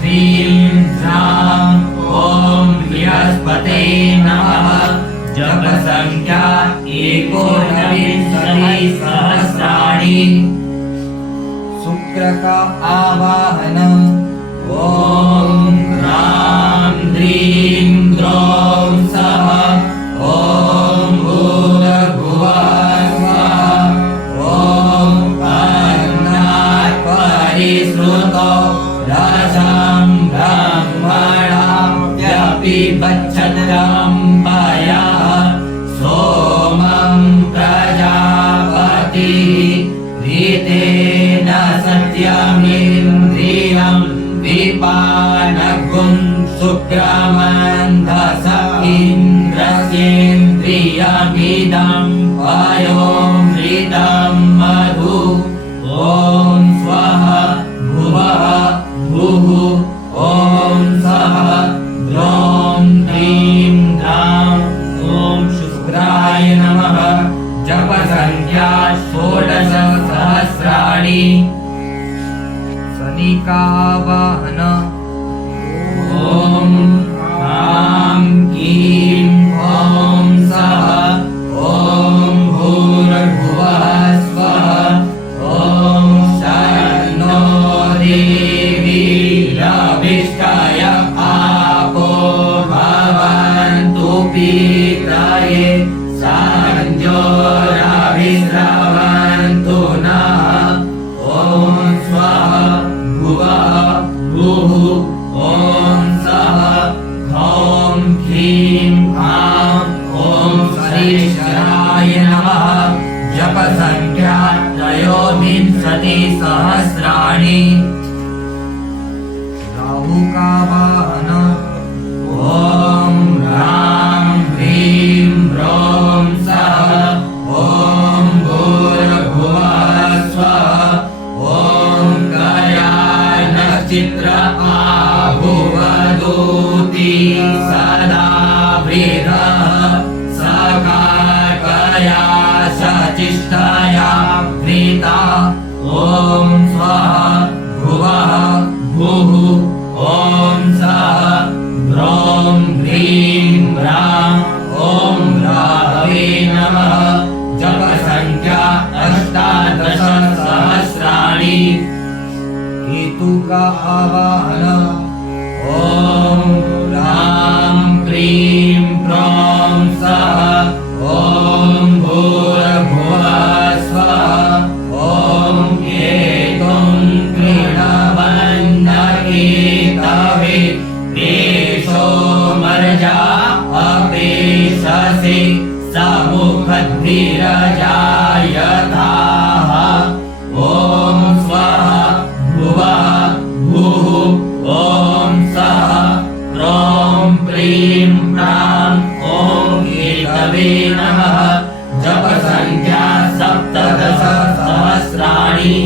ह्रीं ह्रां का आवाहनम्। ॐ ह्रां ह्रीं द्रौं सः ॐ भूर्भुवः स्वः ॐ अन्नात् परिश्रुतो रसं ब्रह्मणाप्यपिबच्छत्रं पयः सोमं प्रजापतिः ऋतेन सत्यमिन्द्रियं विपानगुं शुक्रमन्धस इन्द्रस्येन्द्रियमिदं पयोमृतं मधु। ॐ स्वः भुवः भुः ॐ सः द्रौं ह्रीं द्रां ॐ शुक्राय नमः। जपसंख्या 16 शनिकावाहन। ॐ ह्रां क्लीं ॐ सः ॐ भूर्भुवः स्वः ॐ शन्नो देवीरभिष्टय आपो भवन्तु पितये संजोरभिस्रवन्तु नः। ॐ स्वः भुवः भुः ॐ सः ह्रौं क्लीं ह्रां ॐ श्रीशराय नमः। जपसंख्या 23 राहुकावाहन। ॐ ह्रां ह्रीं द्रौं सः ॐ भूर्भुवः स्वः ॐ कयानश्चित्र आभुवदूती सदा वृधः सखाकया सचिष्टया वृता। ॐ स्वः भुवः भुः ॐ सः द्रौं ह्रीं ह्रां ॐ राहवे नमः। जपसंख्या 18 केतुका आवाहन। ॐ ह्रां क्लीं द्रौं सः ॐ भूर्भुवः स्वः ॐ केतुं कृणवन्नकेतवे पेशो मर्जा अपेशसे समुखद्भिरजायथाः। ॐ स्वः भुवः भुः ॐ सः ह्रौं क्लीं ह्रां ॐ केतवे नमः। जपसंख्या 17 सहस्राणि